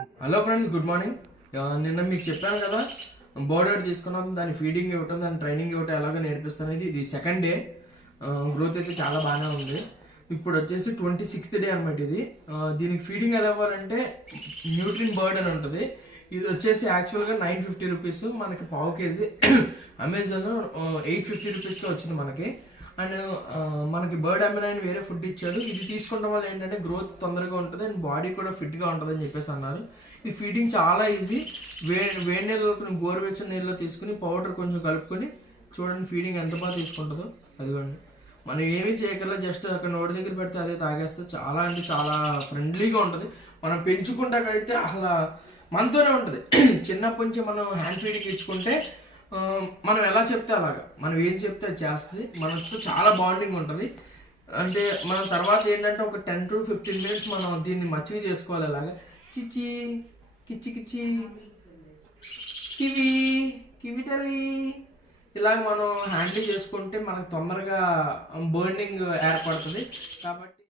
Hello friends, good morning. నిన్న మీకు చెప్పాను కదా, బర్డ్ తీసుకున్నాం, దాని ఫీడింగ్ ఇవ్వటం, దాని ట్రైనింగ్ ఇవ్వటం ఎలాగో నేర్పిస్తాను. ఇది సెకండ్ డే. గ్రోత్ అయితే చాలా బాగానే ఉంది. ఇప్పుడు వచ్చేసి 26th డే అనమాట. ఇది దీనికి ఫీడింగ్ ఎలా ఇవ్వాలంటే న్యూట్రిన్ బర్డ్ అని ఉంటుంది. ఇది వచ్చేసి యాక్చువల్గా 950 రూపీస్, మనకి పావు కేజీ అమెజాన్ 850 రూపీస్కి వచ్చింది మనకి. అండ్ మనకి బర్డ్ అమినైన్ వేరే ఫుడ్ ఇచ్చాడు. ఇది తీసుకోవడం వల్ల ఏంటంటే గ్రోత్ తొందరగా ఉంటుంది అండ్ బాడీ కూడా ఫిట్గా ఉంటుంది అని చెప్పేసి అన్నారు. ఈ ఫీడింగ్ చాలా ఈజీ. వేడి నీళ్ళలో గోరువెచ్చని నీళ్ళలో తీసుకుని పౌడర్ కొంచెం కలుపుకొని చూడండి ఫీడింగ్ ఎంత బాగా తీసుకుంటుందో. అదిగోండి, మనం ఏమీ చేయగల, జస్ట్ అక్కడ నోటి దగ్గర పెడితే అదే తాగేస్తే చాలా అంటే చాలా ఫ్రెండ్లీగా ఉంటుంది. మనం పెంచుకుంటాకైతే అసలు మనతోనే ఉంటుంది. చిన్నప్పటి నుంచి మనం హ్యాండ్ ఫీడింగ్ ఇచ్చుకుంటే మనం ఎలా చెప్తే అలాగా, మనం ఏం చెప్తే అది చేస్తుంది. మనతో చాలా బాండింగ్ ఉంటుంది. అంటే మనం తర్వాత ఏంటంటే ఒక 10 to 15 minutes మనం దీన్ని మచ్చిక చేసుకోవాలి. అలాగా చిచ్చి కిచ్చి కిచ్చి కివి కివి తల్లి ఇలాగ మనం హ్యాండిల్ చేసుకుంటే మనకు తొందరగా బర్నింగ్ ఏర్పడుతుంది. కాబట్టి